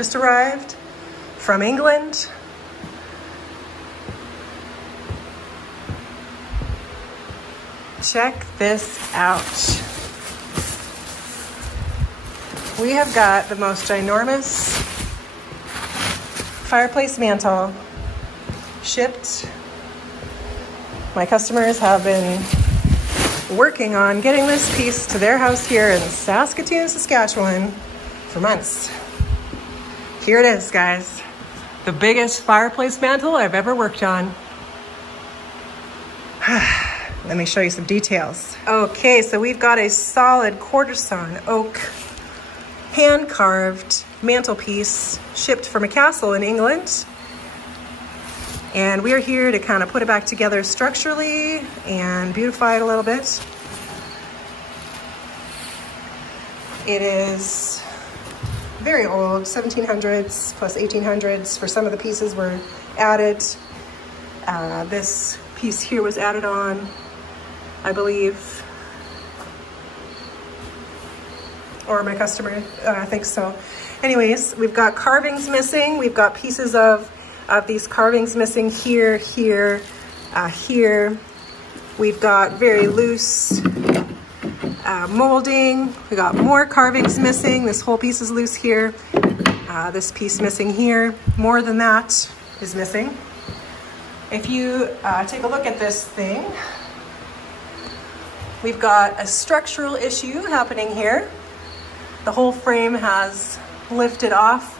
just arrived from England. Check this out. We have got the most ginormous fireplace mantle shipped. My customers have been working on getting this piece to their house here in Saskatoon, Saskatchewan for months. Here it is, guys. The biggest fireplace mantle I've ever worked on. Let me show you some details. Okay, so we've got a solid quarter-sawn oak hand-carved mantelpiece shipped from a castle in England. And we're here to kind of put it back together structurally and beautify it a little bit. It is very old, 1700s plus 1800s for some of the pieces were added. This piece here was added on, I believe, or my customer, I think so. Anyways, we've got carvings missing. We've got pieces of these carvings missing here, here, here. We've got very loose molding. We got more carvings missing. This whole piece is loose here. This piece missing here. More than that is missing. If you take a look at this thing, we've got a structural issue happening here. The whole frame has lifted off.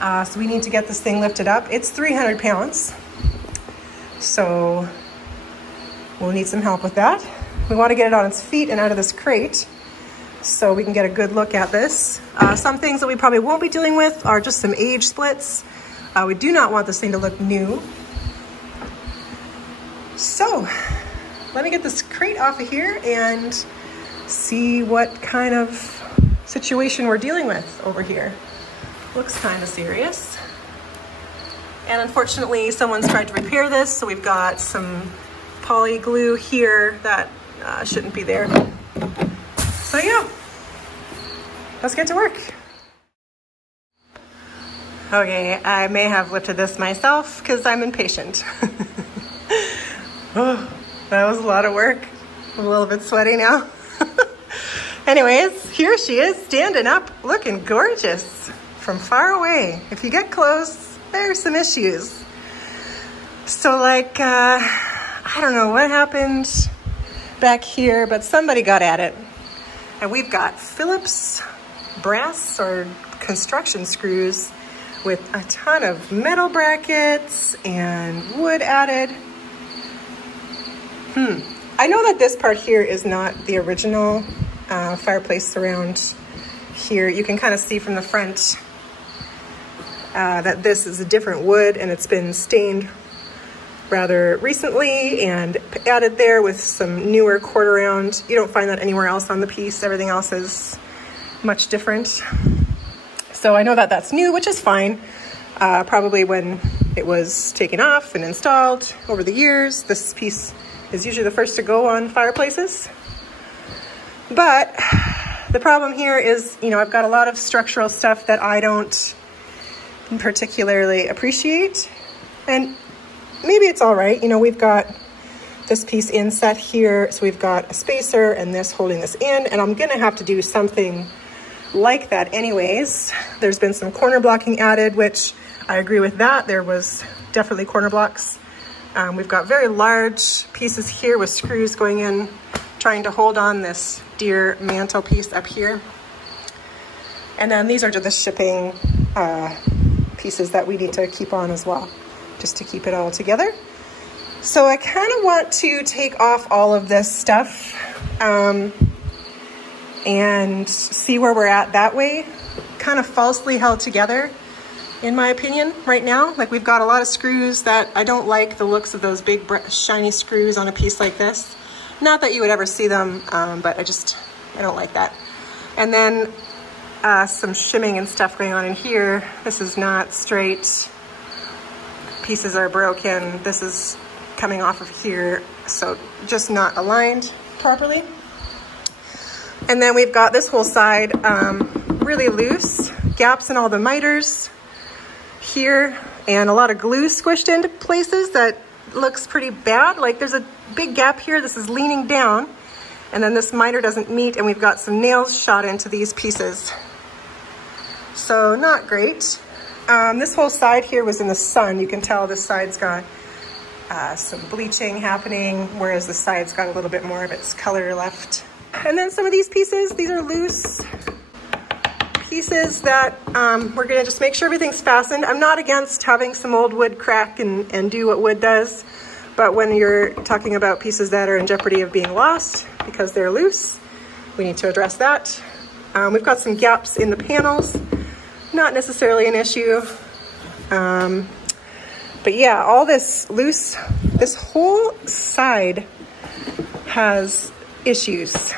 So we need to get this thing lifted up. It's 300 pounds. So we'll need some help with that. We want to get it on its feet and out of this crate so we can get a good look at this. Some things that we probably won't be dealing with are just some age splits. We do not want this thing to look new. So let me get this crate off of here and see what kind of situation we're dealing with over here. Looks kind of serious. And unfortunately, someone's tried to repair this, so we've got some poly glue here that shouldn't be there. So yeah, let's get to work. Okay, I may have lifted this myself because I'm impatient. Oh, that was a lot of work. I'm a little bit sweaty now. Anyways, here she is standing up, looking gorgeous from far away. If you get close, there's some issues. So like, I don't know what happened back here, but somebody got at it. And we've got Phillips brass or construction screws with a ton of metal brackets and wood added. I know that this part here is not the original fireplace surround here. You can kind of see from the front that this is a different wood and it's been stained rather recently and added there with some newer quarter round. You don't find that anywhere else on the piece. Everything else is much different. So I know that that's new, which is fine. Probably when it was taken off and installed over the years, this piece is usually the first to go on fireplaces. But the problem here is, you know, I've got a lot of structural stuff that I don't particularly appreciate. And maybe it's all right. You know, we've got this piece inset here. So we've got a spacer and this holding this in. And I'm going to have to do something like that anyways. There's been some corner blocking added, which I agree with that. There was definitely corner blocks. We've got very large pieces here with screws going in, trying to hold on this deer mantle piece up here. And then these are just the shipping pieces that we need to keep on as well, just to keep it all together. So I kind of want to take off all of this stuff and see where we're at that way. Kind of falsely held together, in my opinion, right now. Like, we've got a lot of screws that I don't like the looks of those big shiny screws on a piece like this. Not that you would ever see them, but I don't like that. And then some shimming and stuff going on in here. This is not straight. Pieces are broken. This is coming off of here, so just not aligned properly. And then we've got this whole side really loose. gaps in all the miters here, and a lot of glue squished into places that looks pretty bad. Like there's a big gap here. This is leaning down, and then this miter doesn't meet, and we've got some nails shot into these pieces. So not great. This whole side here was in the sun. You can tell this side's got some bleaching happening, whereas the side's got a little bit more of its color left. And then some of these pieces, these are loose pieces that we're gonna just make sure everything's fastened. I'm not against having some old wood crack and do what wood does, but when you're talking about pieces that are in jeopardy of being lost because they're loose, we need to address that. We've got some gaps in the panels, not necessarily an issue. But yeah, all this loose, this whole side has issues.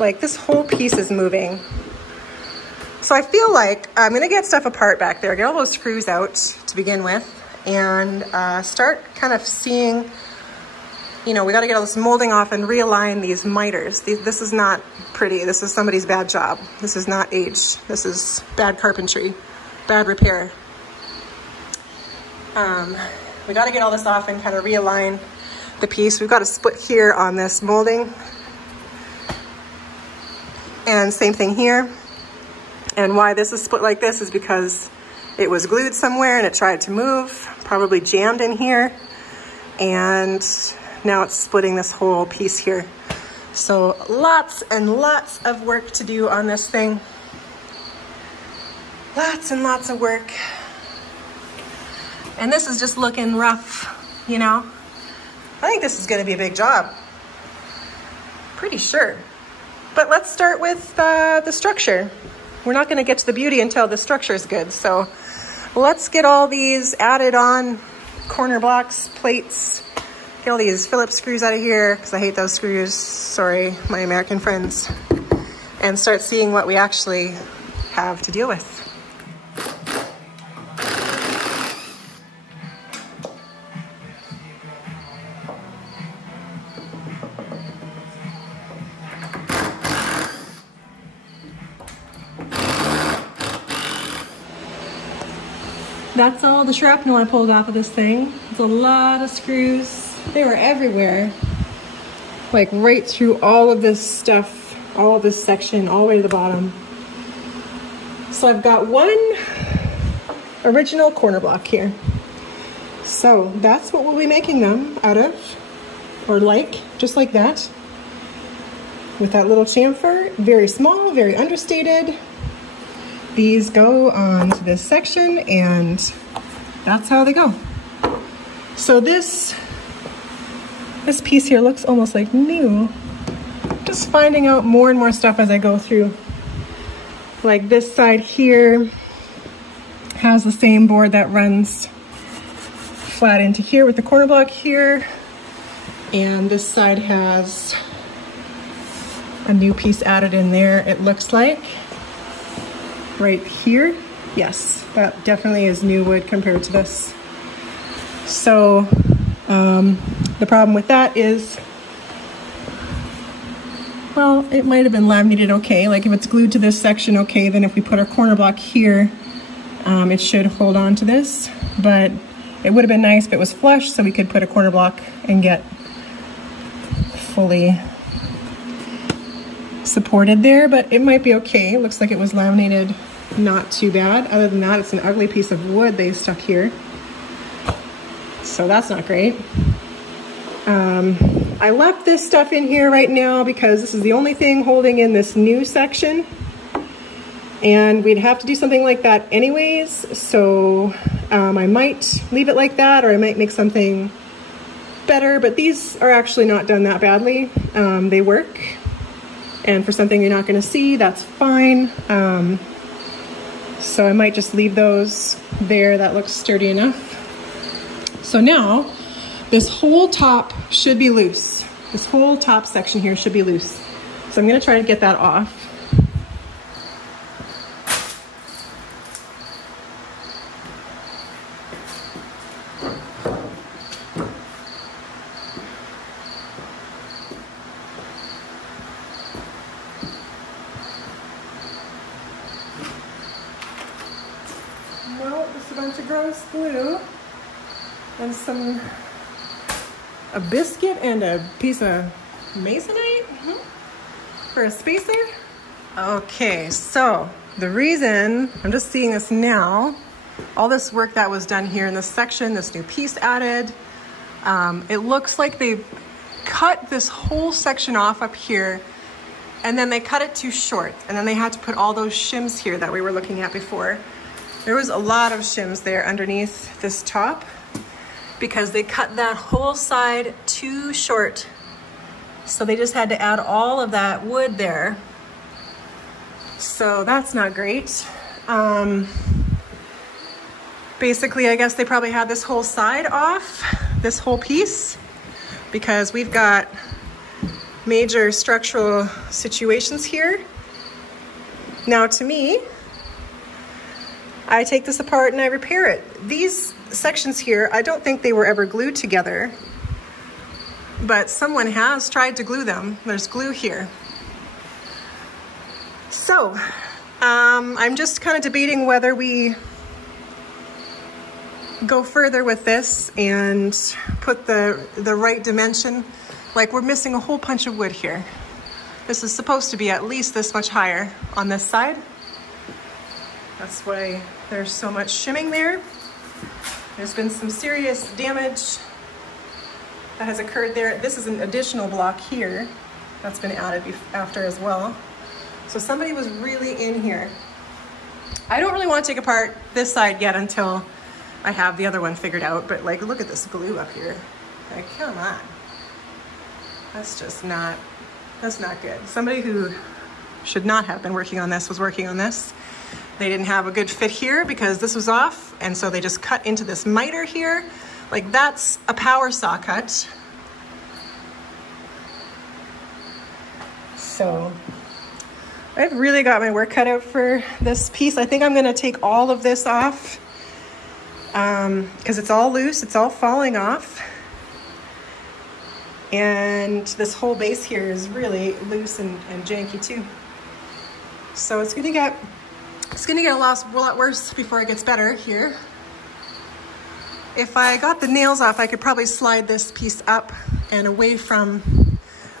Like this whole piece is moving. So I feel like I'm gonna get stuff apart back there, get all those screws out to begin with, and start kind of seeing, you know, we gotta get all this molding off and realign these miters. This is not pretty. This is somebody's bad job. This is not age. This is bad carpentry, bad repair. We got to get all this off and kind of realign the piece. We've got a split here on this molding, and same thing here. And why this is split like this is because it was glued somewhere and it tried to move, probably jammed in here, and now it's splitting this whole piece here. So lots and lots of work to do on this thing. Lots and lots of work. And this is just looking rough, you know? I think this is gonna be a big job. Pretty sure. But let's start with the structure. We're not gonna get to the beauty until the structure is good. So let's get all these added on, corner blocks, plates, get all these Phillips screws out of here, because I hate those screws, sorry, my American friends, and start seeing what we actually have to deal with. That's all the shrapnel I pulled off of this thing. It's a lot of screws. They were everywhere. Like right through all of this stuff, all of this section, all the way to the bottom. So I've got one original corner block here. So that's what we'll be making them out of, or like, just like that. With that little chamfer, very small, very understated. These go onto this section, and that's how they go. So this piece here looks almost like new. Just finding out more and more stuff as I go through. Like this side here has the same board that runs flat into here with the corner block here. And this side has a new piece added in there, it looks like. Right here, yes, that definitely is new wood compared to this. So the problem with that is, well, it might have been laminated okay. Like if it's glued to this section, okay, then if we put our corner block here, it should hold on to this. But it would have been nice if it was flush so we could put a corner block and get fully supported there, but it might be okay. It looks like it was laminated not too bad. Other than that, it's an ugly piece of wood they stuck here. So that's not great. I left this stuff in here right now because this is the only thing holding in this new section. And we'd have to do something like that anyways. So I might leave it like that, or I might make something better, but these are actually not done that badly. They work. And for something you're not gonna see, that's fine. So I might just leave those there. That looks sturdy enough. So now, this whole top should be loose. This whole top section here should be loose. So I'm gonna try to get that off. a bunch of gross glue and a biscuit and a piece of masonite for a spacer. Okay, so the reason, I'm just seeing this now, all this work that was done here in this section, this new piece added, it looks like they cut this whole section off up here, and then they cut it too short, and then they had to put all those shims here that we were looking at before. There was a lot of shims there underneath this top because they cut that whole side too short. So they just had to add all of that wood there. So that's not great. Basically, I guess they probably had this whole side off, this whole piece, because we've got major structural situations here. Now to me, I take this apart and I repair it. These sections here, I don't think they were ever glued together, but someone has tried to glue them. There's glue here. So, I'm just kind of debating whether we go further with this and put the right dimension. Like, we're missing a whole bunch of wood here. This is supposed to be at least this much higher on this side. That's why there's so much shimming there. There's been some serious damage that has occurred there. This is an additional block here that's been added after as well. So somebody was really in here. I don't really want to take apart this side yet until I have the other one figured out, but like, look at this glue up here. Like, come on. That's just not, that's not good. Somebody who should not have been working on this was working on this. They didn't have a good fit here because this was off, and so they just cut into this miter here. Like, that's a power saw cut. So I've really got my work cut out for this piece. I think I'm gonna take all of this off because it's all loose, it's all falling off. And this whole base here is really loose and janky too. So it's gonna get a lot worse before it gets better here. If I got the nails off, I could probably slide this piece up and away from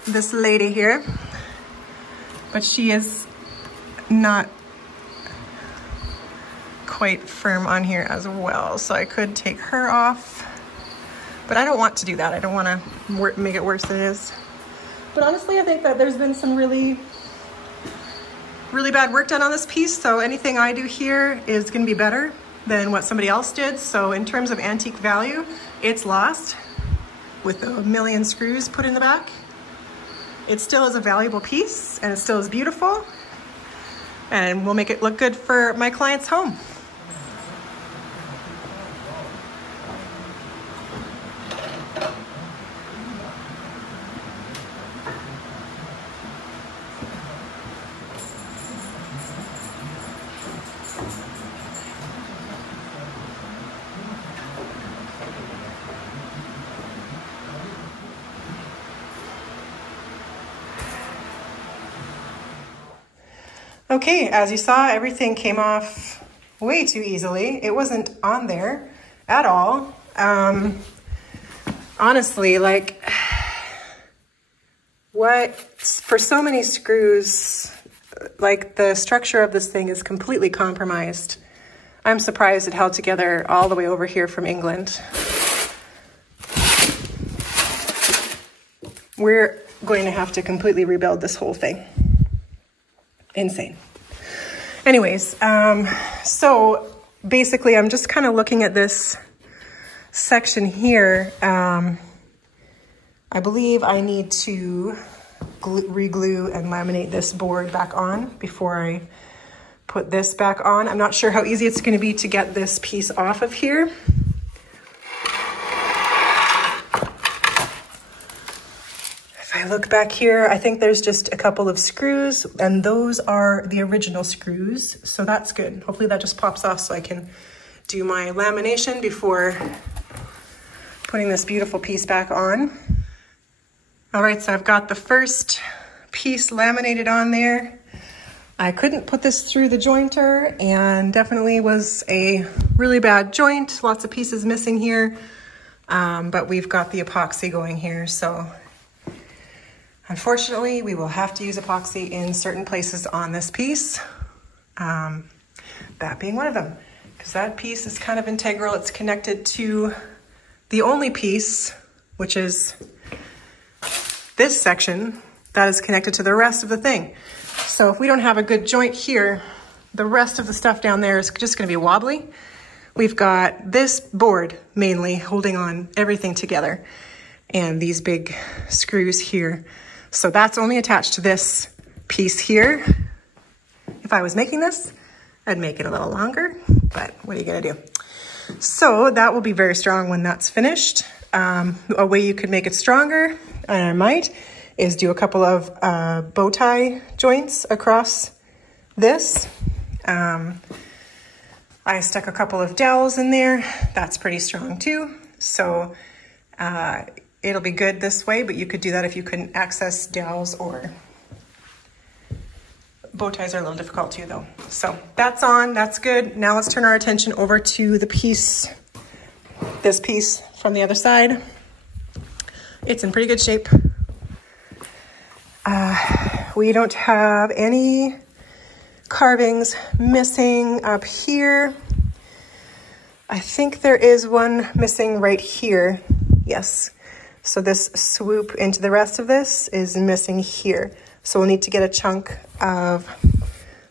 this lady here. But she is not quite firm on here as well. So I could take her off, but I don't want to do that. I don't want to make it worse than it is. But honestly, I think that there's been some really bad work done on this piece. So anything I do here is gonna be better than what somebody else did. So in terms of antique value, it's lost with a million screws put in the back. It still is a valuable piece and it still is beautiful and will make it look good for my client's home. Okay, as you saw, everything came off way too easily. It wasn't on there at all. Honestly, like, what, for so many screws, like the structure of this thing is completely compromised. I'm surprised it held together all the way over here from England. We're going to have to completely rebuild this whole thing. Insane. Anyways, so basically I'm just kind of looking at this section here. I believe I need to re-glue and laminate this board back on before I put this back on. I'm not sure how easy it's going to be to get this piece off of here. I look back here, I think there's just a couple of screws, and those are the original screws, so that's good. Hopefully that just pops off so I can do my lamination before putting this beautiful piece back on. All right, so I've got the first piece laminated on there. I couldn't put this through the jointer, and definitely was a really bad joint. Lots of pieces missing here, but we've got the epoxy going here, so unfortunately we will have to use epoxy in certain places on this piece, that being one of them, because that piece is kind of integral. It's connected to the only piece, which is this section, that is connected to the rest of the thing. So if we don't have a good joint here, the rest of the stuff down there is just going to be wobbly. We've got this board mainly holding on everything together, and these big screws here. So that's only attached to this piece here. If I was making this, I'd make it a little longer, but what are you gonna do? So that will be very strong when that's finished. A way you could make it stronger, and I might, is do a couple of bow tie joints across this. I stuck a couple of dowels in there. That's pretty strong too. So it'll be good this way, but you could do that if you couldn't access dowels, or bow ties are a little difficult too though. So that's on, that's good. Now let's turn our attention over to the piece, this piece from the other side. It's in pretty good shape. We don't have any carvings missing up here. I think there is one missing right here. Yes. So this swoop into the rest of this is missing here. So we'll need to get a chunk of,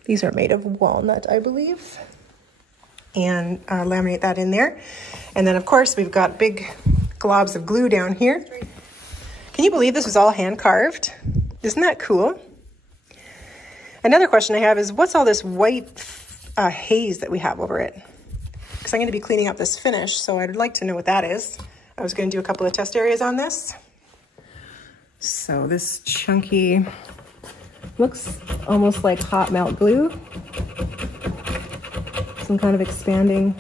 these are made of walnut, I believe, and laminate that in there. And then of course we've got big globs of glue down here. Can you believe this was all hand carved? Isn't that cool? Another question I have is, what's all this white haze that we have over it? Because I'm going to be cleaning up this finish, so I'd like to know what that is. I was going to do a couple of test areas on this. So this chunky, looks almost like hot melt glue. Some kind of expanding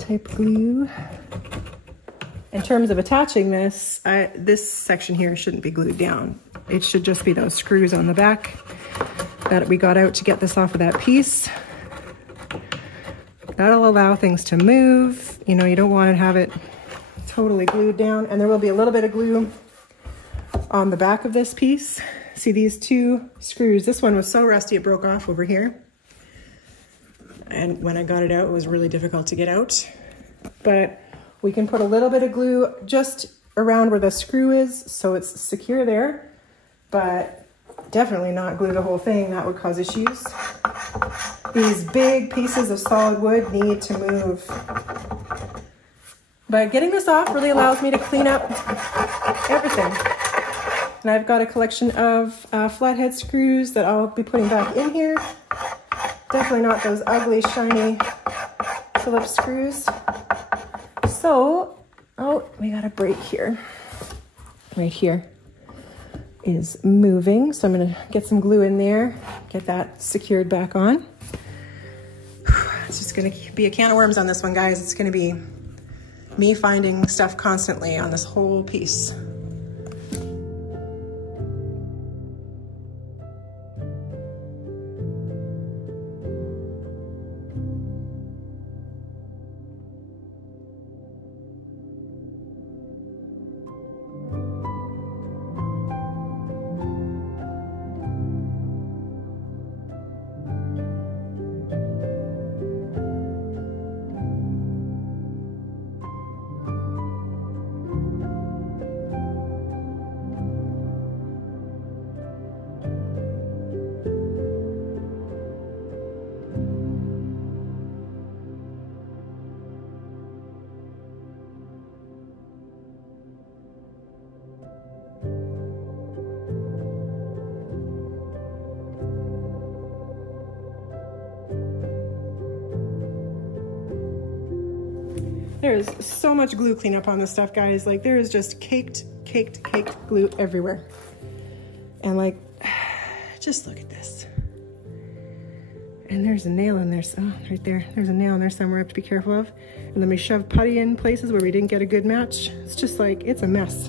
type glue. In terms of attaching this, this section here shouldn't be glued down. It should just be those screws on the back that we got out to get this off of that piece. That'll allow things to move. You know, you don't want to have it totally glued down. And there will be a little bit of glue on the back of this piece. See these two screws? This one was so rusty it broke off over here. And when I got it out, it was really difficult to get out. But we can put a little bit of glue just around where the screw is so it's secure there, but definitely not glue the whole thing. That would cause issues. These big pieces of solid wood need to move. But getting this off really allows me to clean up everything. And I've got a collection of flathead screws that I'll be putting back in here. Definitely not those ugly, shiny Phillips screws. So, oh, we got a break here. Right here is moving. So I'm gonna get some glue in there, get that secured back on. It's just gonna be a can of worms on this one, guys. It's gonna be me finding stuff constantly on this whole piece. There is so much glue cleanup on this stuff, guys. Like, there is just caked glue everywhere. And like, just look at this. And there's a nail in there, oh, right there. There's a nail in there somewhere I have to be careful of. And then we shove putty in places where we didn't get a good match. It's just like, it's a mess.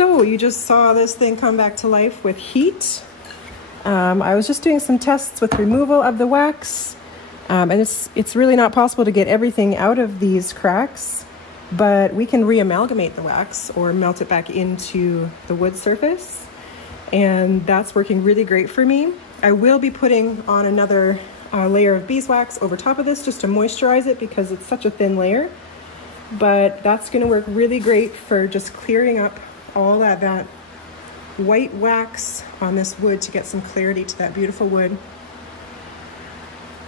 So you just saw this thing come back to life with heat. I was just doing some tests with removal of the wax, and it's really not possible to get everything out of these cracks, but we can re-amalgamate the wax or melt it back into the wood surface, and that's working really great for me. I will be putting on another layer of beeswax over top of this just to moisturize it because it's such a thin layer, but that's going to work really great for just clearing up all that white wax on this wood to get some clarity to that beautiful wood.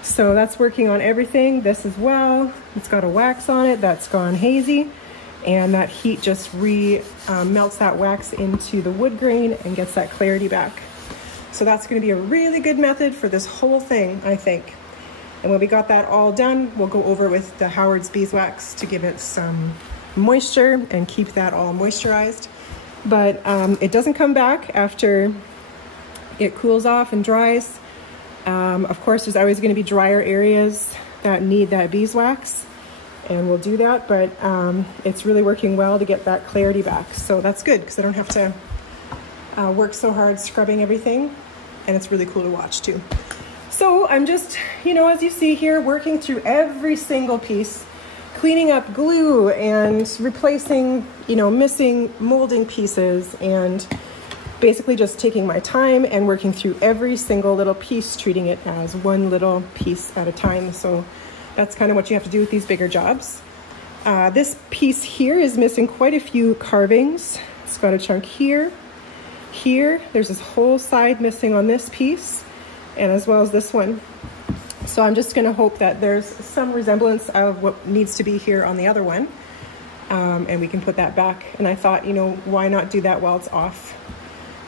So that's working on everything. This as well, it's got a wax on it that's gone hazy, and that heat just melts that wax into the wood grain and gets that clarity back. So that's going to be a really good method for this whole thing, I think. And when we got that all done, we'll go over with the Howard's beeswax to give it some moisture and keep that all moisturized. But it doesn't come back after it cools off and dries. Of course, there's always going to be drier areas that need that beeswax, and we'll do that, but it's really working well to get that clarity back. So that's good because I don't have to work so hard scrubbing everything, and it's really cool to watch too. So I'm just, as you see here, working through every single piece, cleaning up glue and replacing, missing molding pieces, and basically just taking my time and working through every single little piece, treating it as one little piece at a time. So that's kind of what you have to do with these bigger jobs. This piece here is missing quite a few carvings. It's got a chunk here. There's this whole side missing on this piece, and as well as this one. So I'm just going to hope that there's some resemblance of what needs to be here on the other one, and we can put that back. And I thought, why not do that while it's off?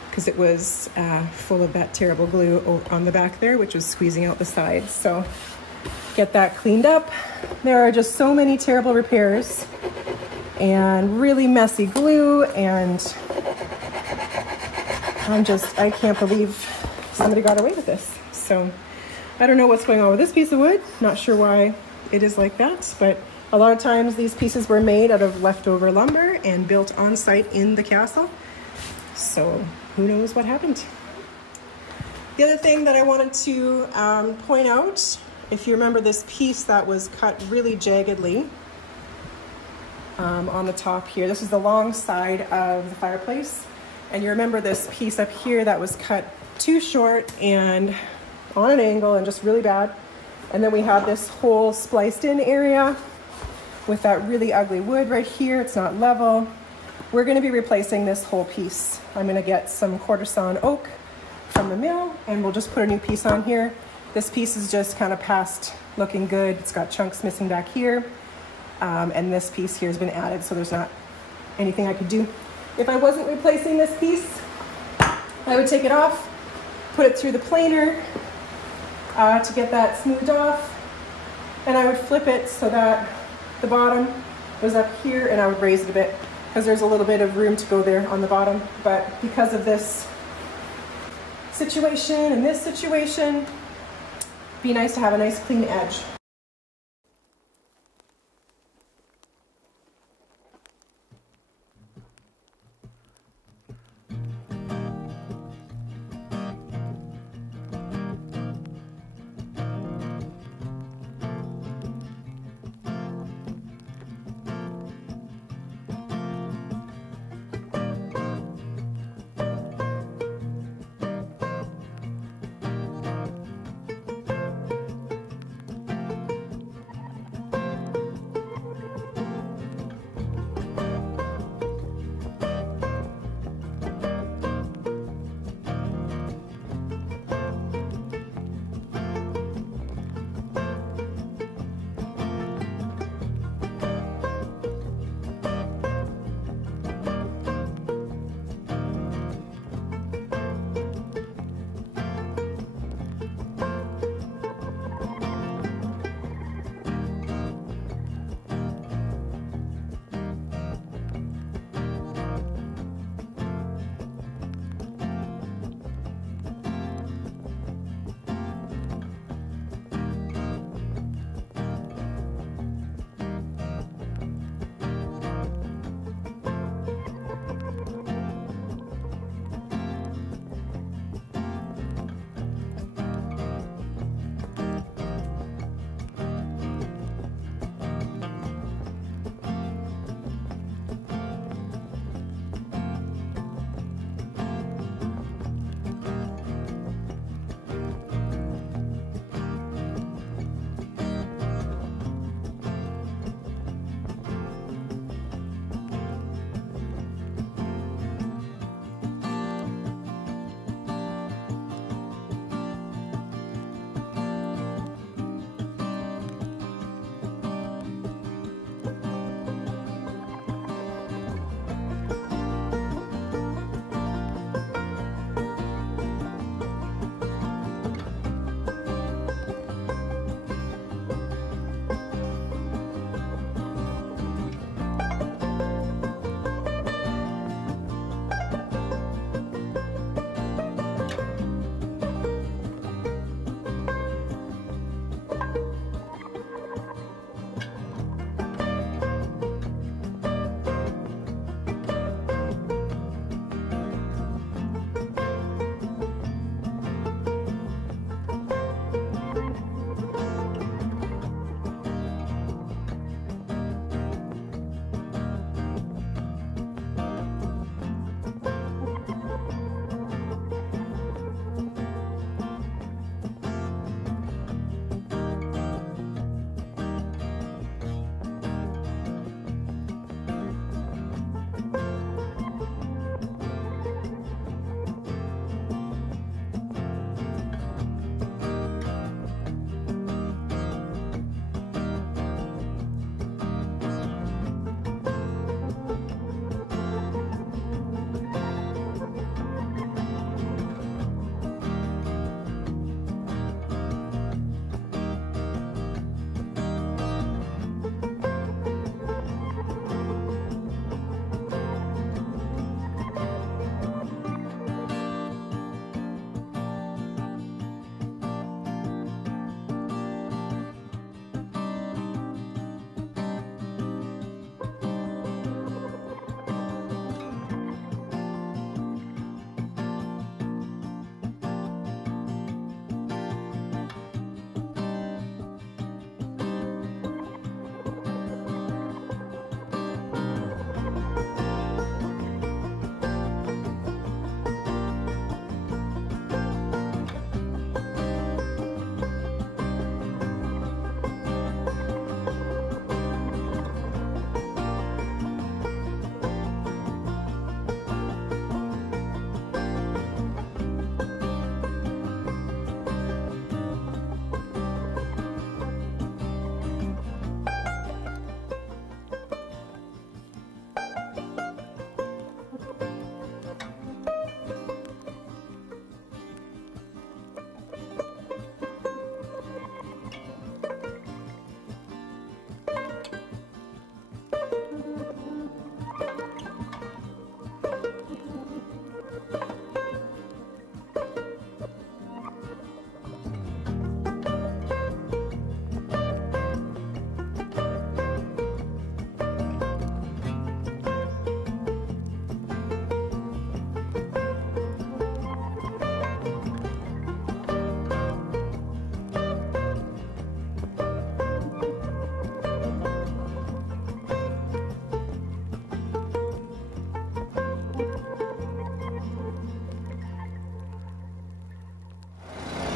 Because it was full of that terrible glue on the back there, which was squeezing out the sides. So get that cleaned up. There are just so many terrible repairs and really messy glue, and I can't believe somebody got away with this. So I don't know what's going on with this piece of wood. Not sure why it is like that, but a lot of times these pieces were made out of leftover lumber and built on site in the castle. So who knows what happened. The other thing that I wanted to point out, if you remember this piece that was cut really jaggedly on the top here, this is the long side of the fireplace. And you remember this piece up here that was cut too short and on an angle and just really bad. And then we have this whole spliced in area with that really ugly wood right here. It's not level. We're going to be replacing this whole piece. I'm going to get some quarter sawn oak from the mill, and we'll just put a new piece on here. This piece is just kind of past looking good. It's got chunks missing back here. And this piece here has been added, so there's not anything I could do. If I wasn't replacing this piece, I would take it off, put it through the planer to get that smoothed off, and I would flip it so that the bottom was up here, and I would raise it a bit because there's a little bit of room to go there on the bottom. But because of this situation and this situation, it'd be nice to have a nice clean edge.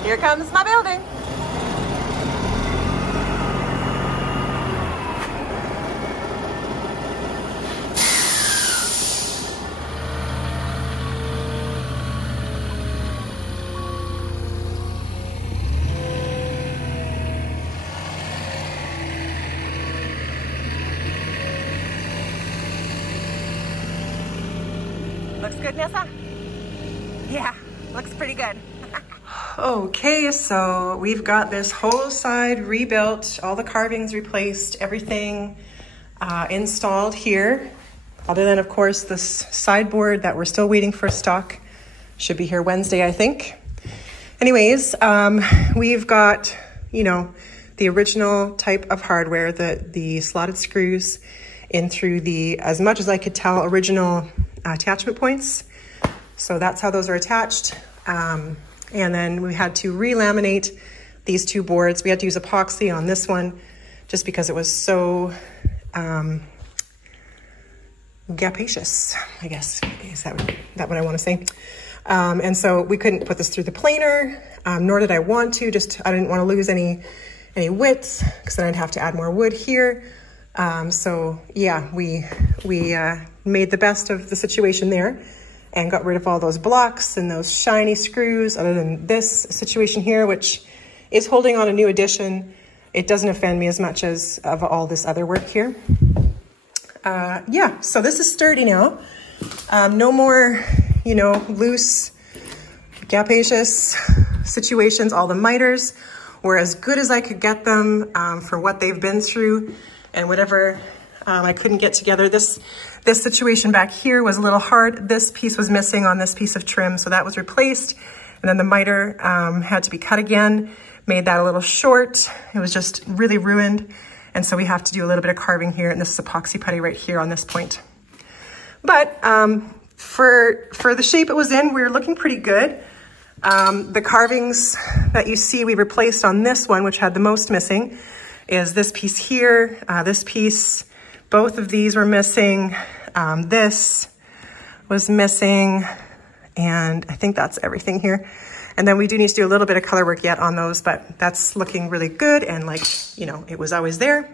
Here comes my building. Looks good, Nessa? Yeah, looks pretty good. Okay, so we've got this whole side rebuilt, all the carvings replaced, everything installed here. Other than, of course, this sideboard that we're still waiting for stock. Should be here Wednesday, I think. Anyways, we've got, you know, the original type of hardware, the slotted screws in through the, as much as I could tell, original attachment points. So that's how those are attached. And then we had to re-laminate these two boards. We had to use epoxy on this one just because it was so gapacious, I guess. Is that what I want to say? And so we couldn't put this through the planer, nor did I want to. Just I didn't want to lose any width because then I'd have to add more wood here. So yeah, we made the best of the situation there and got rid of all those blocks and those shiny screws, other than this situation here, which is holding on a new addition. It doesn't offend me as much as of all this other work here. Yeah, so this is sturdy now. No more, you know, loose, gapacious situations. All the miters were as good as I could get them for what they've been through, and whatever I couldn't get together. This situation back here was a little hard. This piece was missing on this piece of trim, so that was replaced. And then the miter had to be cut again, made that a little short. It was just really ruined. And so we have to do a little bit of carving here, and this is epoxy putty right here on this point. But for the shape it was in, we were looking pretty good. The carvings that you see we replaced on this one, which had the most missing, is this piece here, this piece. Both of these were missing. This was missing, and I think that's everything here. And then we do need to do a little bit of color work yet on those, but that's looking really good, and like, you know, it was always there.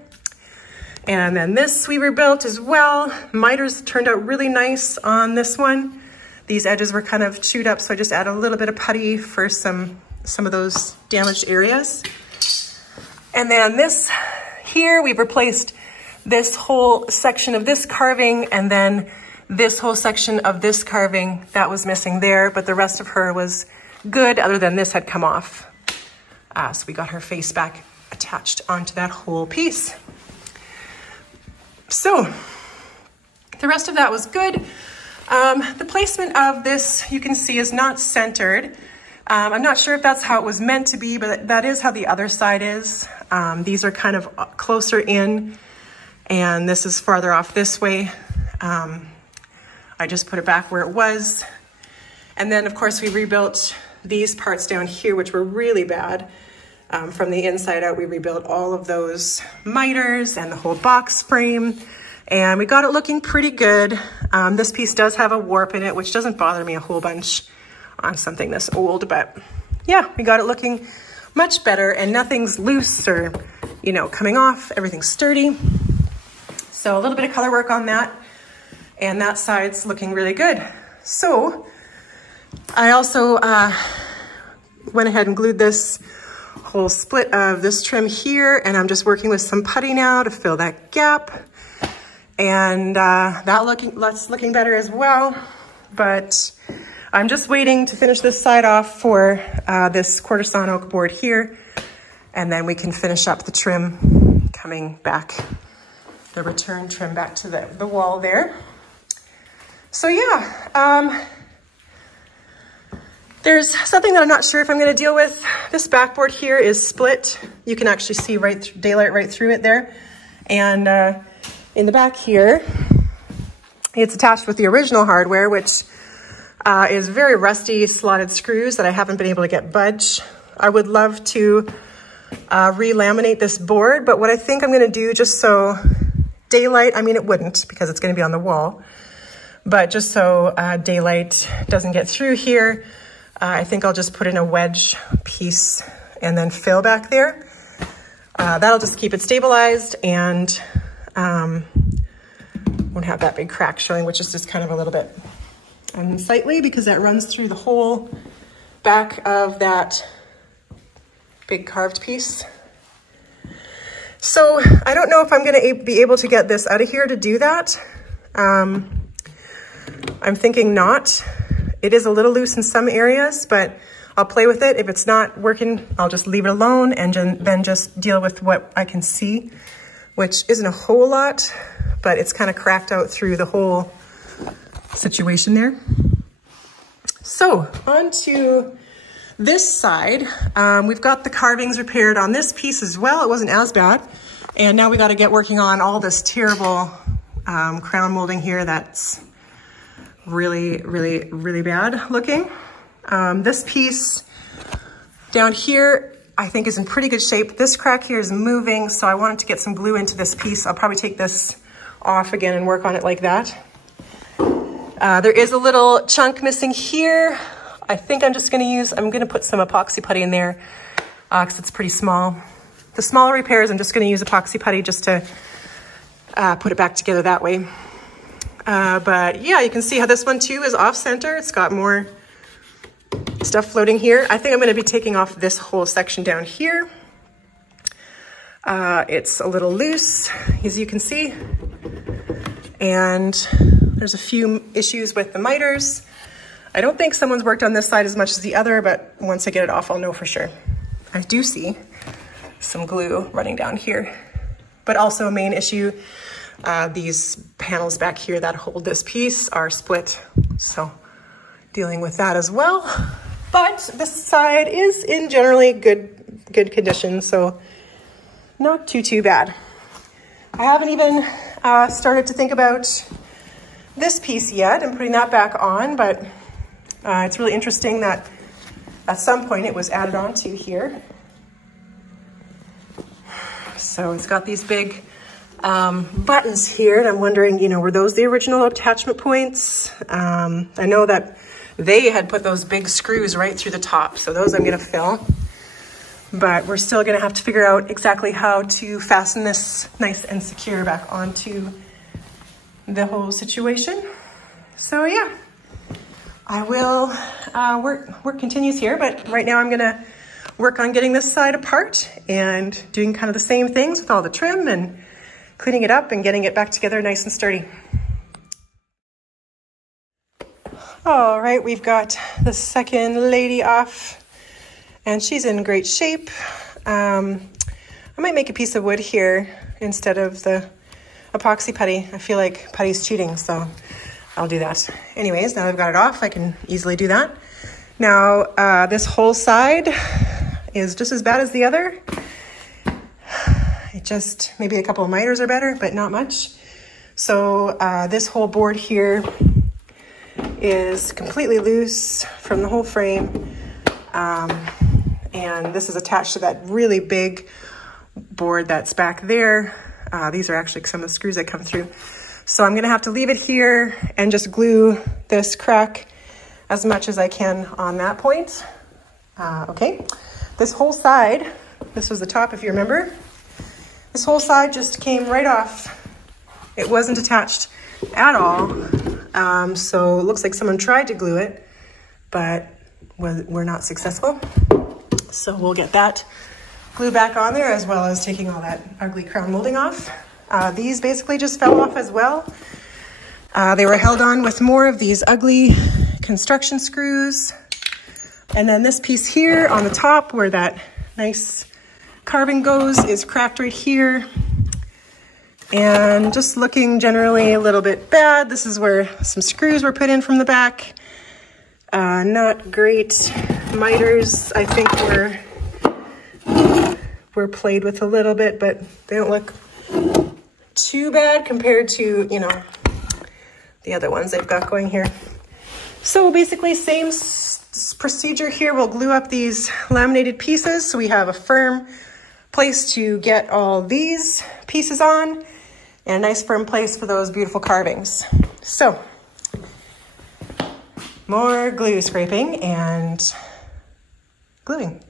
And then this we rebuilt as well. Miters turned out really nice on this one. These edges were kind of chewed up, so I just added a little bit of putty for some of those damaged areas. And then this here, we've replaced this whole section of this carving, and then this whole section of this carving that was missing there, but the rest of her was good, other than this had come off. So we got her face back attached onto that whole piece. So the rest of that was good. The placement of this, you can see, is not centered. I'm not sure if that's how it was meant to be, but that is how the other side is. These are kind of closer in, and this is farther off this way. I just put it back where it was. And then, of course, we rebuilt these parts down here, which were really bad. From the inside out, we rebuilt all of those miters and the whole box frame, and we got it looking pretty good. This piece does have a warp in it, which doesn't bother me a whole bunch on something this old, but yeah, we got it looking much better, and nothing's loose or, you know, coming off. Everything's sturdy. So a little bit of color work on that, and that side's looking really good. So I also went ahead and glued this whole split of this trim here, and I'm just working with some putty now to fill that gap. And that's looking better as well. But I'm just waiting to finish this side off for this quarter sawn oak board here, and then we can finish up the trim coming back, the return trim back to the wall there. So yeah, there's something that I'm not sure if I'm going to deal with. This backboard here is split. You can actually see daylight right through it there. And in the back here, it's attached with the original hardware, which is very rusty slotted screws that I haven't been able to get budge. I would love to re-laminate this board, but what I think I'm going to do, just so daylight, I mean, it wouldn't because it's going to be on the wall, but just so daylight doesn't get through here, I think I'll just put in a wedge piece and then fill back there. That'll just keep it stabilized and won't have that big crack showing, which is just kind of a little bit unsightly because that runs through the whole back of that big carved piece. So I don't know if I'm gonna be able to get this out of here to do that. I'm thinking not. It is a little loose in some areas, but I'll play with it. If it's not working, I'll just leave it alone and then just deal with what I can see, which isn't a whole lot, but it's kind of cracked out through the whole situation there. So on to this side, we've got the carvings repaired on this piece as well. It wasn't as bad. And now we got to get working on all this terrible crown molding here that's really, really, really bad looking. This piece down here, I think is in pretty good shape. This crack here is moving, so I wanted to get some glue into this piece. I'll probably take this off again and work on it like that. There is a little chunk missing here. I think I'm gonna put some epoxy putty in there because it's pretty small. The smaller repairs, I'm just gonna use epoxy putty just to put it back together that way. But yeah, you can see how this one too is off center. It's got more stuff floating here. I think I'm gonna be taking off this whole section down here. It's a little loose, as you can see. And there's a few issues with the miters. I don't think someone's worked on this side as much as the other, but once I get it off, I'll know for sure. I do see some glue running down here, but also a main issue, these panels back here that hold this piece are split. So dealing with that as well. But this side is in generally good condition, so not too bad. I haven't even started to think about this piece yet and putting that back on, but it's really interesting that at some point it was added onto here. So it's got these big buttons here, and I'm wondering, you know, were those the original attachment points? I know that they had put those big screws right through the top, so those I'm gonna fill. But we're still gonna have to figure out exactly how to fasten this nice and secure back onto the whole situation. So yeah, I will, work continues here, but right now I'm gonna work on getting this side apart and doing kind of the same things with all the trim and cleaning it up and getting it back together nice and sturdy. All right, we've got the second lady off and she's in great shape. I might make a piece of wood here instead of the epoxy putty. I feel like putty's cheating, so I'll do that. Anyways, now I've got it off, I can easily do that. Now, this whole side is just as bad as the other. It just, maybe a couple of miters are better, but not much. So this whole board here is completely loose from the whole frame. And this is attached to that really big board that's back there. These are actually some of the screws that come through. So I'm gonna have to leave it here and just glue this crack as much as I can on that point. Okay, this whole side, this was the top if you remember, this whole side just came right off. It wasn't attached at all. So it looks like someone tried to glue it, but we're not successful. So we'll get that glue back on there as well as taking all that ugly crown molding off. These basically just fell off as well. They were held on with more of these ugly construction screws. And then this piece here on the top where that nice carving goes is cracked right here. And just looking generally a little bit bad. This is where some screws were put in from the back. Not great. Miters, I think, were played with a little bit, but they don't look too bad compared to, you know, the other ones they've got going here. So basically same procedure here. We'll glue up these laminated pieces so we have a firm place to get all these pieces on and a nice firm place for those beautiful carvings. So More glue scraping and gluing.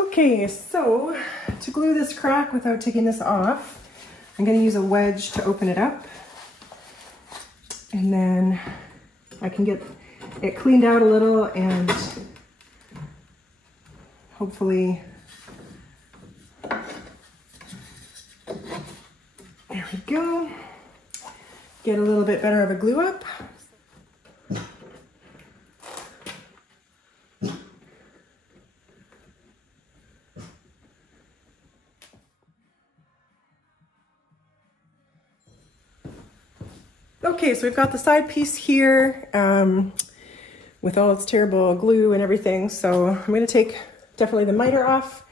Okay, so to glue this crack without taking this off, I'm going to use a wedge to open it up. And then I can get it cleaned out a little and hopefully, there we go, get a little bit better of a glue up. Okay, so we've got the side piece here with all its terrible glue and everything. So I'm going to take definitely the miter off.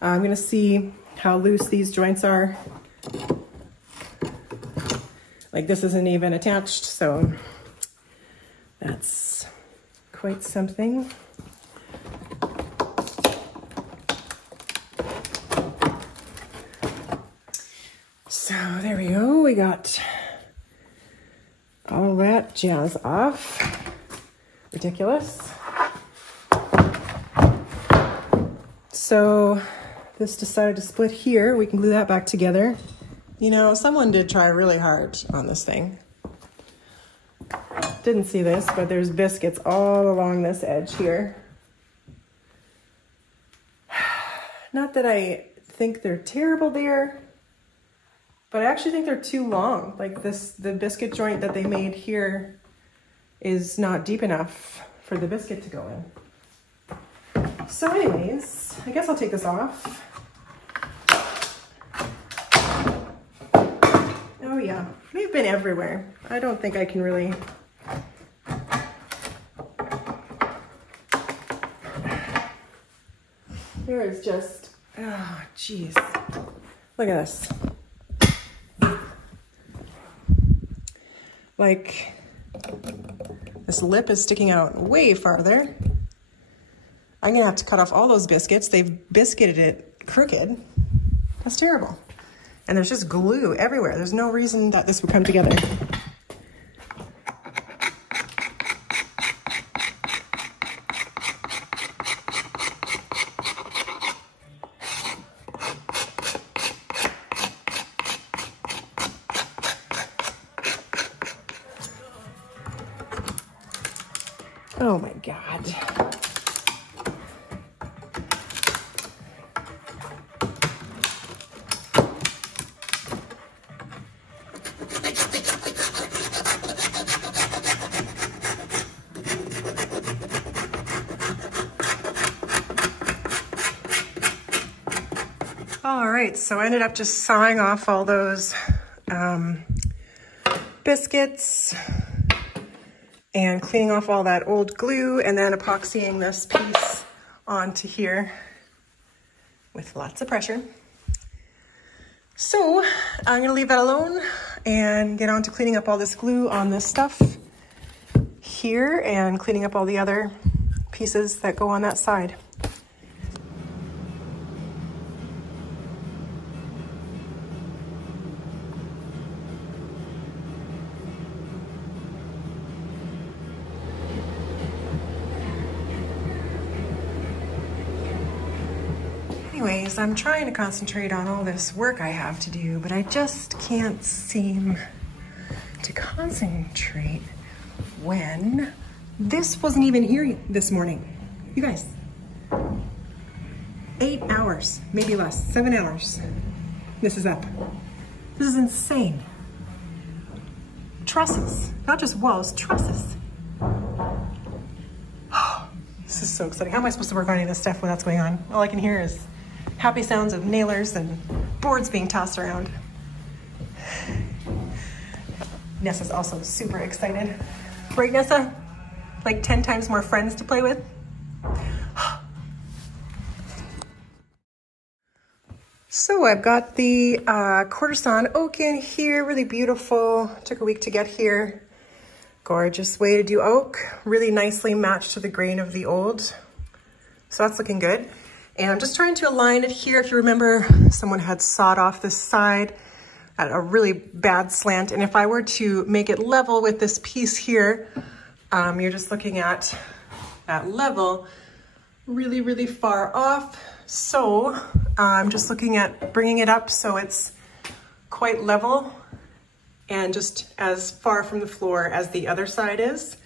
I'm going to see how loose these joints are. Like this isn't even attached, so that's quite something. So there we go, we got all that jazz off. Ridiculous. So this decided to split here. We can glue that back together. You know, someone did try really hard on this thing. Didn't see this, but there's biscuits all along this edge here. Not that I think they're terrible there, but I actually think they're too long. Like this, the biscuit joint that they made here is not deep enough for the biscuit to go in. So anyways, I guess I'll take this off. Oh yeah, they've been everywhere. I don't think I can really. There is just, oh geez. Look at this. Like, this lip is sticking out way farther. I'm gonna have to cut off all those biscuits. They've biscuited it crooked. That's terrible. And there's just glue everywhere. There's no reason that this would come together. Oh my God. All right, so I ended up just sawing off all those biscuits and cleaning off all that old glue and then epoxying this piece onto here with lots of pressure. So I'm gonna leave that alone and get on to cleaning up all this glue on this stuff here and cleaning up all the other pieces that go on that side. Anyways, I'm trying to concentrate on all this work I have to do, but I just can't seem to concentrate when this wasn't even here this morning. You guys, 8 hours, maybe less, 7 hours. this is up. This is insane. Trusses, not just walls, trusses. This is so exciting. How am I supposed to work on any of this stuff when that's going on? All I can hear is happy sounds of nailers and boards being tossed around. Nessa's also super excited. Right, Nessa? Like 10 times more friends to play with? So I've got the quarter-sawn oak in here, really beautiful. Took a week to get here. Gorgeous way to do oak. Really nicely matched to the grain of the old. So that's looking good. And I'm just trying to align it here. If you remember, someone had sawed off this side at a really bad slant. And if I were to make it level with this piece here, you're just looking at that level really, really far off. So I'm just looking at bringing it up so it's quite level and just as far from the floor as the other side is.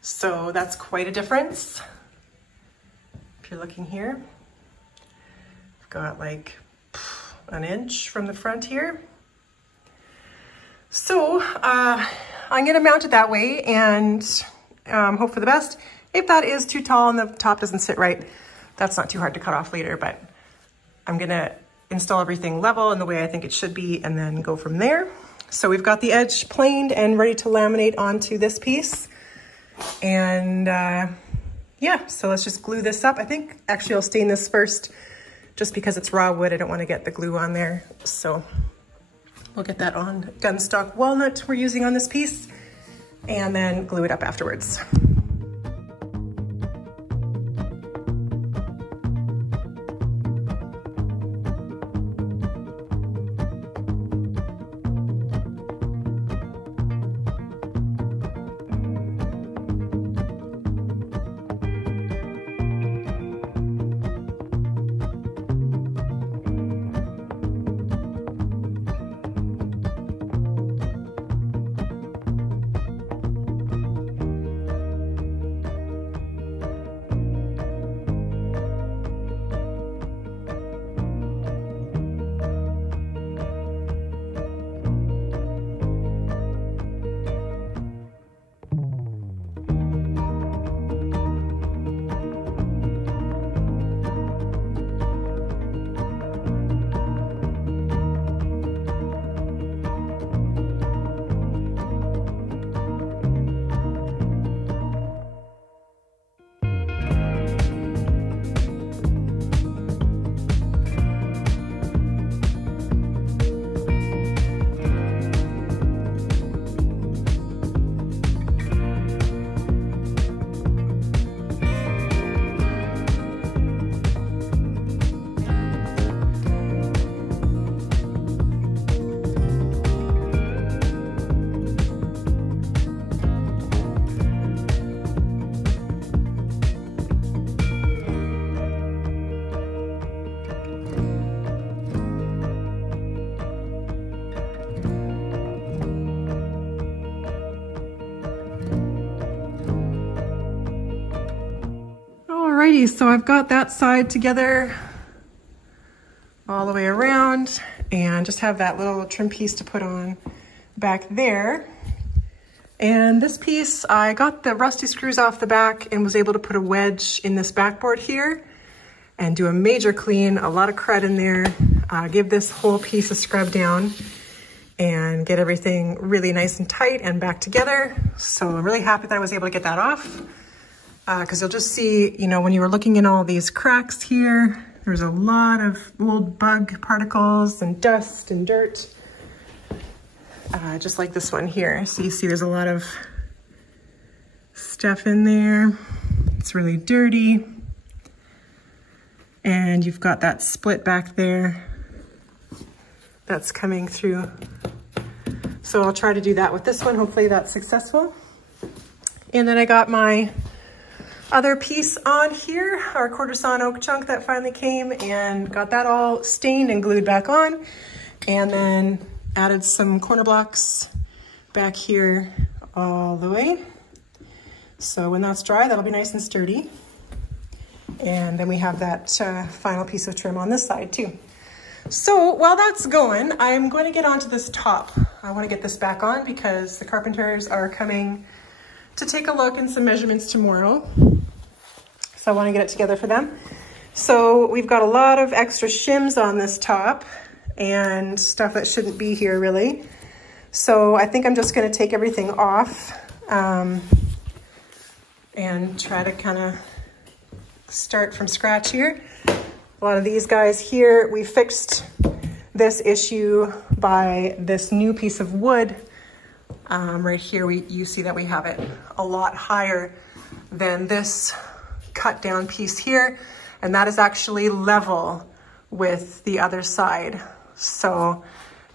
So that's quite a difference. If you're looking here, I've got like an inch from the front here. So I'm gonna mount it that way and hope for the best. If that is too tall and the top doesn't sit right, that's not too hard to cut off later, but I'm gonna install everything level in the way I think it should be and then go from there. So we've got the edge planed and ready to laminate onto this piece. And yeah, so let's just glue this up. I think actually I'll stain this first just because it's raw wood. I don't wanna get the glue on there. So we'll get that on gunstock walnut we're using on this piece and then glue it up afterwards. Alrighty, so I've got that side together all the way around and just have that little trim piece to put on back there. And this piece, I got the rusty screws off the back and was able to put a wedge in this backboard here and do a major clean, a lot of crud in there, give this whole piece a scrub down and get everything really nice and tight and back together. So I'm really happy that I was able to get that off. Because you'll just see, you know, when you were looking in all these cracks here, there's a lot of old bug particles and dust and dirt, just like this one here. So you see there's a lot of stuff in there. It's really dirty. And you've got that split back there that's coming through. So I'll try to do that with this one. Hopefully that's successful. And then I got my other piece on here, our quarter-sawn oak chunk that finally came, and got that all stained and glued back on, and then added some corner blocks back here all the way. So when that's dry, that'll be nice and sturdy. And then we have that final piece of trim on this side too. So while that's going, I'm going to get onto this top. I want to get this back on because the carpenters are coming to take a look and some measurements tomorrow. So I want to get it together for them. So we've got a lot of extra shims on this top and stuff that shouldn't be here really. So I think I'm just going to take everything off and try to kind of start from scratch here. A lot of these guys here, we fixed this issue by this new piece of wood. Right here, you see that we have it a lot higher than this cut down piece here. And that is actually level with the other side. So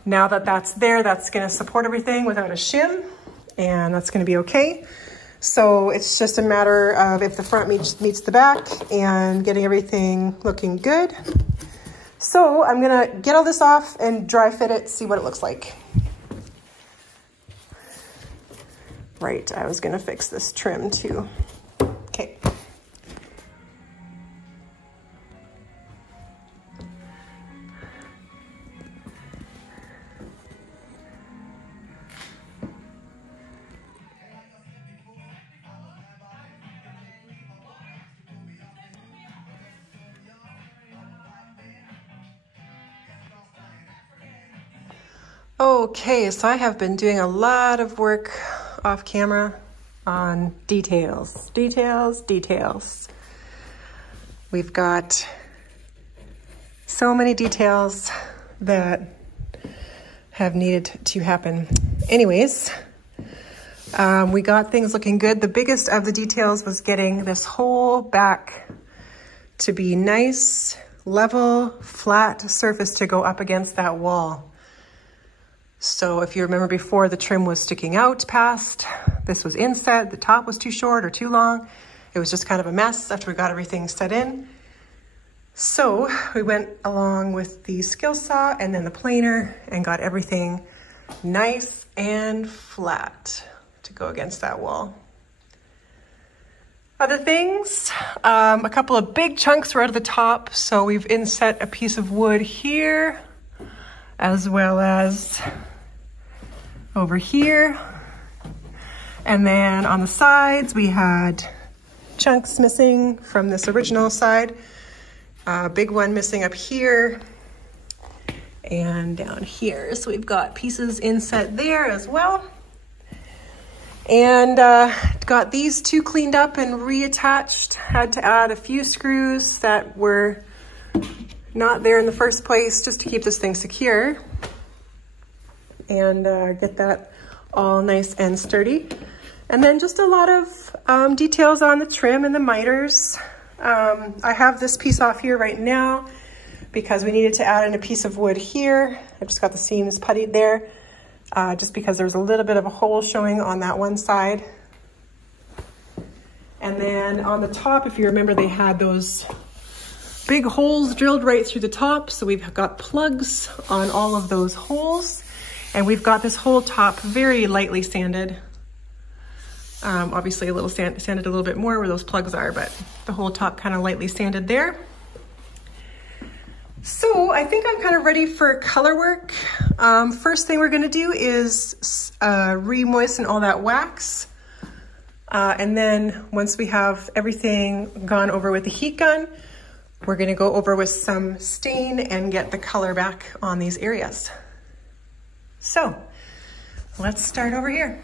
now that that's there, that's gonna support everything without a shim, and that's gonna be okay. So it's just a matter of if the front meets the back and getting everything looking good. So I'm gonna get all this off and dry fit it, see what it looks like. Right, I was gonna fix this trim too. Okay. Okay, so I have been doing a lot of work off camera on details. We've got so many details that have needed to happen. Anyways, we got things looking good. The biggest of the details was getting this whole back to be nice, level, flat surface to go up against that wall. So if you remember before, the trim was sticking out past, this was inset, the top was too short or too long. It was just kind of a mess after we got everything set in. So we went along with the skill saw and then the planer and got everything nice and flat to go against that wall. Other things, a couple of big chunks were out of the top. So we've inset a piece of wood here, as well as over here. And then on the sides, we had chunks missing from this original side. Big one missing up here and down here. So we've got pieces inset there as well. And got these two cleaned up and reattached. Had to add a few screws that were not there in the first place just to keep this thing secure and get that all nice and sturdy. And then just a lot of details on the trim and the miters. I have this piece off here right now because we needed to add in a piece of wood here. I just got the seams puttied there just because there was a little bit of a hole showing on that one side. And then on the top, if you remember, they had those big holes drilled right through the top. So we've got plugs on all of those holes. And we've got this whole top very lightly sanded. Obviously a little sanded a little bit more where those plugs are, but the whole top kind of lightly sanded there. So I think I'm kind of ready for color work. First thing we're gonna do is re-moisten all that wax. And then once we have everything gone over with the heat gun, we're gonna go over with some stain and get the color back on these areas. So let's start over here.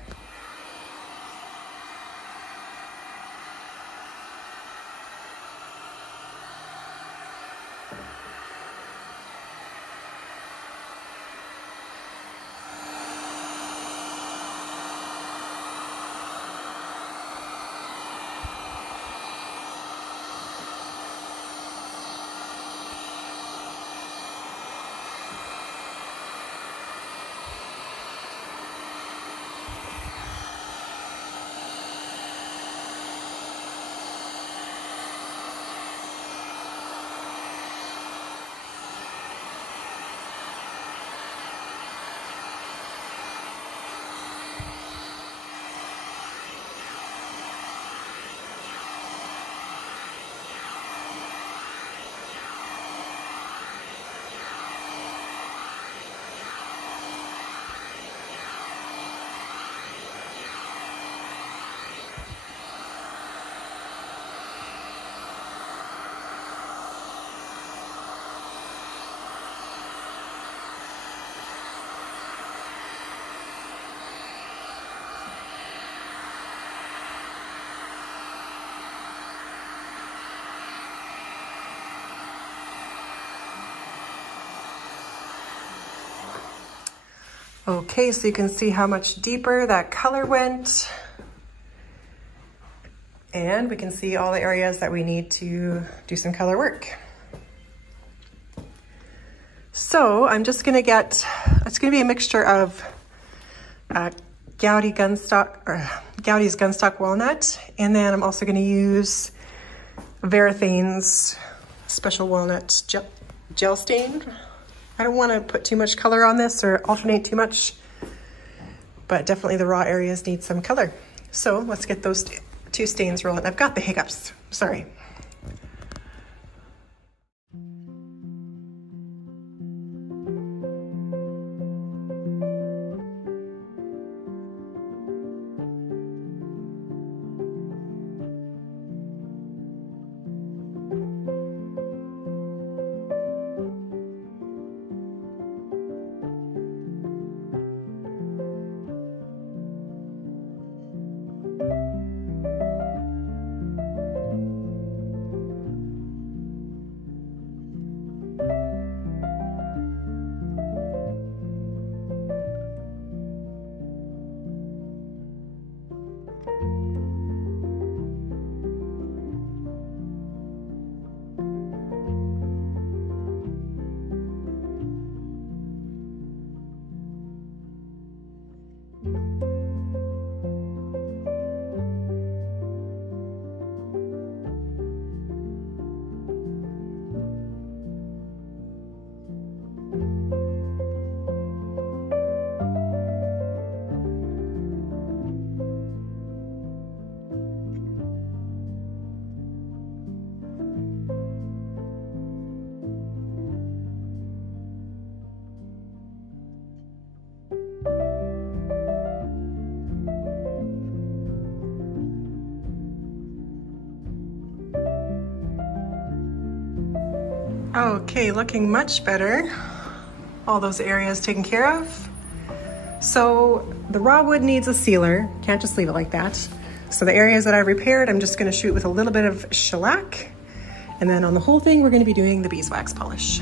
Okay, so you can see how much deeper that color went. And we can see all the areas that we need to do some color work. So I'm just gonna get, it's gonna be a mixture of Gaudy's Gunstock Walnut, and then I'm also gonna use Varathane's Special Walnut Gel Stain. I don't wanna put too much color on this or alternate too much, but definitely the raw areas need some color. So let's get those two stains rolling. I've got the hiccups, sorry. Okay, looking much better. All those areas taken care of. So the raw wood needs a sealer. Can't just leave it like that. So the areas that I repaired, I'm just gonna shoot with a little bit of shellac. And then on the whole thing, we're gonna be doing the beeswax polish.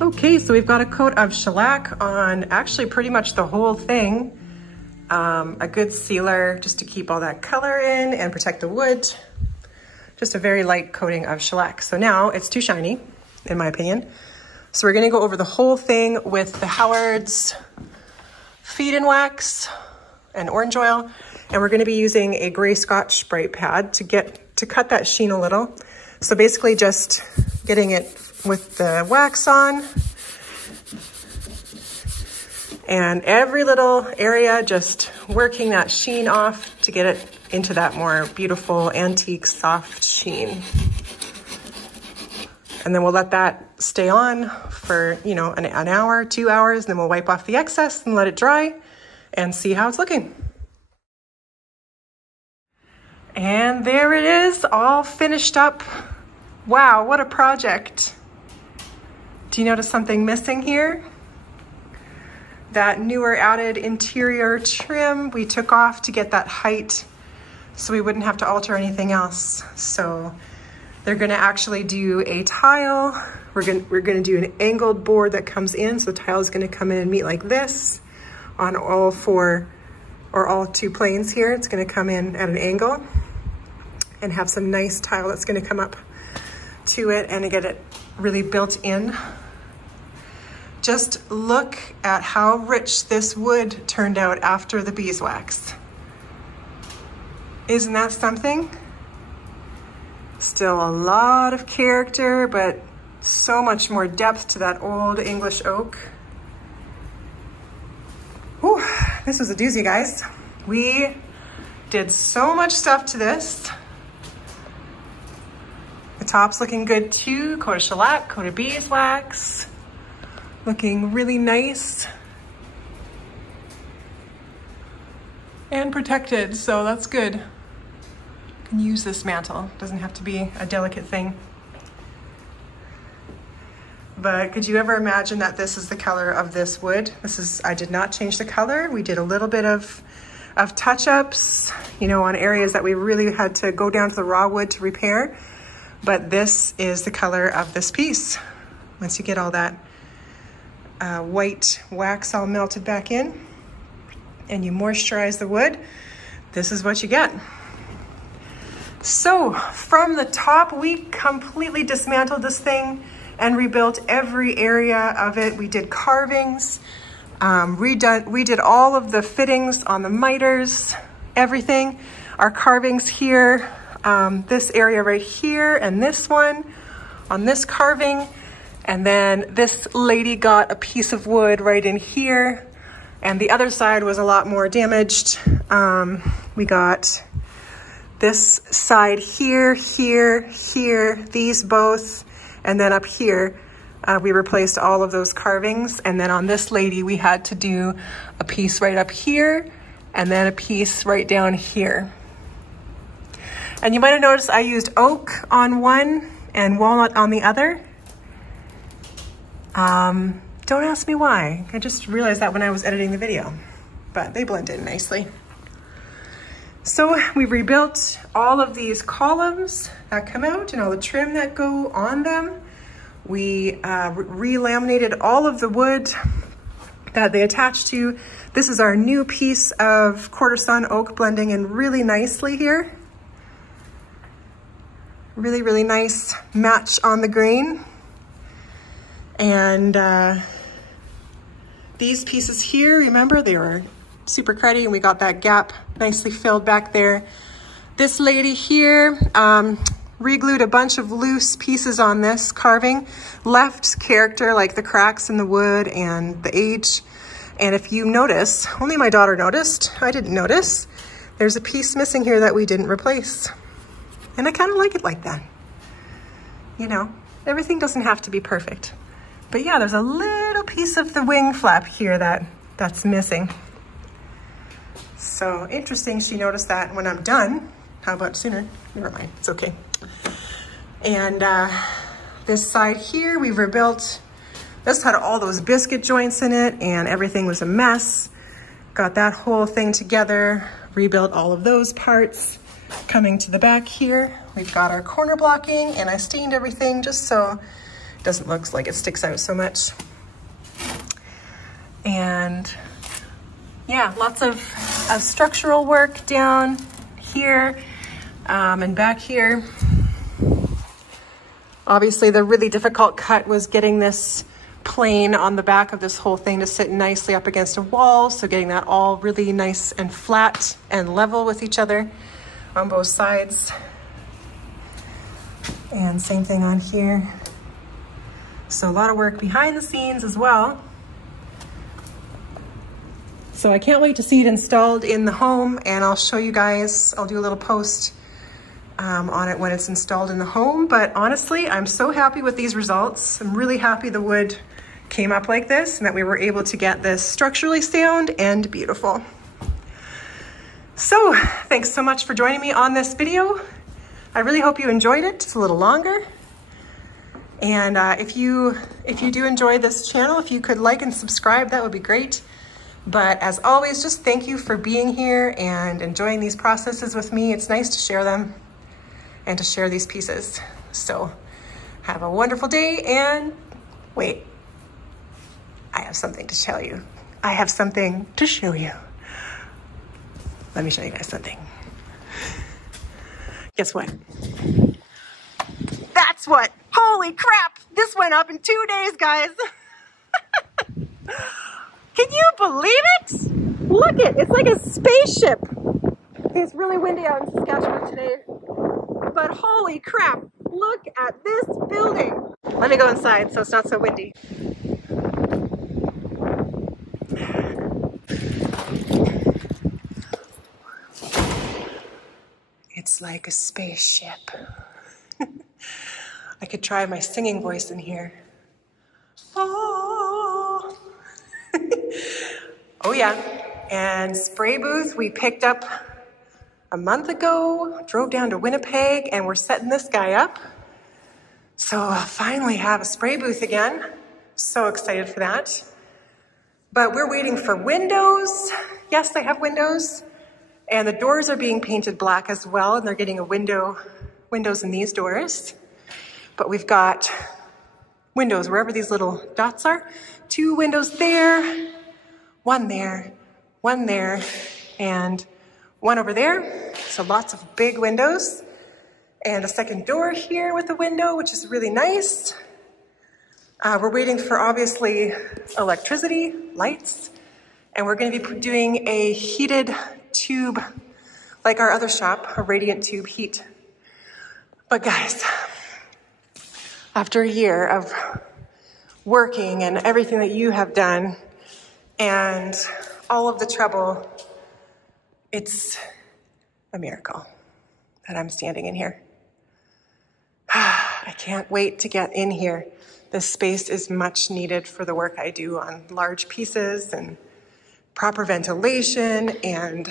Okay, so we've got a coat of shellac on actually pretty much the whole thing. A good sealer just to keep all that color in and protect the wood. Just a very light coating of shellac. So now it's too shiny, in my opinion. So we're gonna go over the whole thing with the Howard's Feed and Wax and orange oil. And we're gonna be using a gray Scotch Brite pad to cut that sheen a little. So basically just getting it with the wax on, and every little area just working that sheen off to get it into that more beautiful antique soft sheen. And then we'll let that stay on for, you know, an hour, 2 hours, and then we'll wipe off the excess and let it dry and see how it's looking. And there it is, all finished up. Wow, what a project. Do you notice something missing here? That newer added interior trim we took off to get that height so we wouldn't have to alter anything else. So they're gonna actually do a tile. We're gonna do an angled board that comes in. So the tile is gonna come in and meet like this on all four or all two planes here. It's gonna come in at an angle and have some nice tile that's gonna come up to it and get it really built in. Just look at how rich this wood turned out after the beeswax. Isn't that something? Still a lot of character, but so much more depth to that old English oak. Whew, this was a doozy, guys. We did so much stuff to this. The top's looking good too. Coat of shellac, coat of beeswax. Looking really nice. and protected, so that's good. You can use this mantle. Doesn't have to be a delicate thing. But could you ever imagine that this is the color of this wood? I did not change the color. We did a little bit of touch-ups, you know, on areas that we really had to go down to the raw wood to repair. But this is the color of this piece. Once you get all that white wax all melted back in and you moisturize the wood, this is what you get. So from the top, we completely dismantled this thing and rebuilt every area of it. We did carvings, we did all of the fittings on the miters, everything. Our carvings here, this area right here and this one on this carving. And then this lady got a piece of wood right in here, and the other side was a lot more damaged. We got this side here, here, here, these both, and then up here, we replaced all of those carvings. And then on this lady, we had to do a piece right up here, and then a piece right down here. And you might have noticed I used oak on one and walnut on the other. Don't ask me why. I just realized that when I was editing the video, but they blend in nicely. So we rebuilt all of these columns that come out and all the trim that go on them. We re-laminated all of the wood that they attach to. This is our new piece of quarter sawn oak blending in really nicely here. Really, really nice match on the grain. And these pieces here, remember, they were super cruddy and we got that gap nicely filled back there. This lady here, re-glued a bunch of loose pieces on this carving, left character like the cracks in the wood and the age. And if you notice, only my daughter noticed, I didn't notice, there's a piece missing here that we didn't replace. And I kind of like it like that. You know, everything doesn't have to be perfect. But yeah, there's a little piece of the wing flap here that's missing. So interesting, she noticed that when I'm done. How about sooner? Never mind, it's okay. And this side here, we've rebuilt. This had all those biscuit joints in it and everything was a mess. Got that whole thing together, rebuilt all of those parts. Coming to the back here, we've got our corner blocking and I stained everything just so it doesn't look like it sticks out so much. And yeah, lots of structural work down here and back here. Obviously the really difficult cut was getting this plane on the back of this whole thing to sit nicely up against a wall. So getting that all really nice and flat and level with each other on both sides. And same thing on here. So a lot of work behind the scenes as well. So I can't wait to see it installed in the home, and I'll show you guys, I'll do a little post on it when it's installed in the home. But honestly, I'm so happy with these results. I'm really happy the wood came up like this and that we were able to get this structurally sound and beautiful. So thanks so much for joining me on this video. I really hope you enjoyed it. It's a little longer. And if you do enjoy this channel, if you could like and subscribe, that would be great. But as always, just thank you for being here and enjoying these processes with me. It's nice to share them and to share these pieces. So have a wonderful day, and wait, I have something to tell you. I have something to show you. Let me show you guys something. Guess what? That's what, holy crap, this went up in 2 days, guys. Can you believe it? Look it, it's like a spaceship. It's really windy out in Saskatchewan today, but holy crap, look at this building. Let me go inside so it's not so windy. It's like a spaceship. I could try my singing voice in here. Oh, oh yeah. And spray booth we picked up a month ago, drove down to Winnipeg, and we're setting this guy up. So I'll finally have a spray booth again. So excited for that. But we're waiting for windows. Yes, they have windows. And the doors are being painted black as well, and they're getting a windows in these doors. But we've got windows wherever these little dots are. 2 windows there, 1 there, 1 there, and 1 over there. So lots of big windows. And a second door here with a window, which is really nice. We're waiting for, obviously, electricity, lights, and we're going to be doing a heated tube like our other shop, a radiant tube heat. But guys, after a year of working and everything that you have done and all of the trouble, it's a miracle that I'm standing in here. I can't wait to get in here. This space is much needed for the work I do on large pieces and proper ventilation, and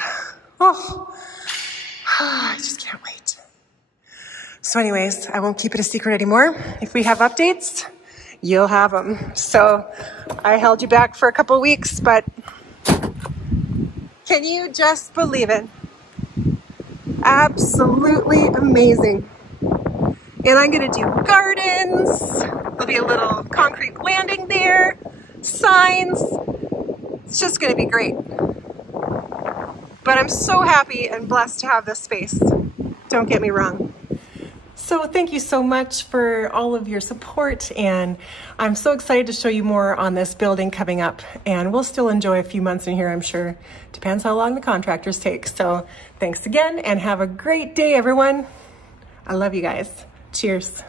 I just can't wait. So anyways, I won't keep it a secret anymore. If we have updates, you'll have them. So I held you back for a couple weeks, but can you just believe it? Absolutely amazing. And I'm gonna do gardens. There'll be a little concrete landing there, signs. It's just gonna be great. But I'm so happy and blessed to have this space. Don't get me wrong. So thank you so much for all of your support, and I'm so excited to show you more on this building coming up, and we'll still enjoy a few months in here, I'm sure. Depends how long the contractors take. So thanks again, and have a great day, everyone. I love you guys. Cheers.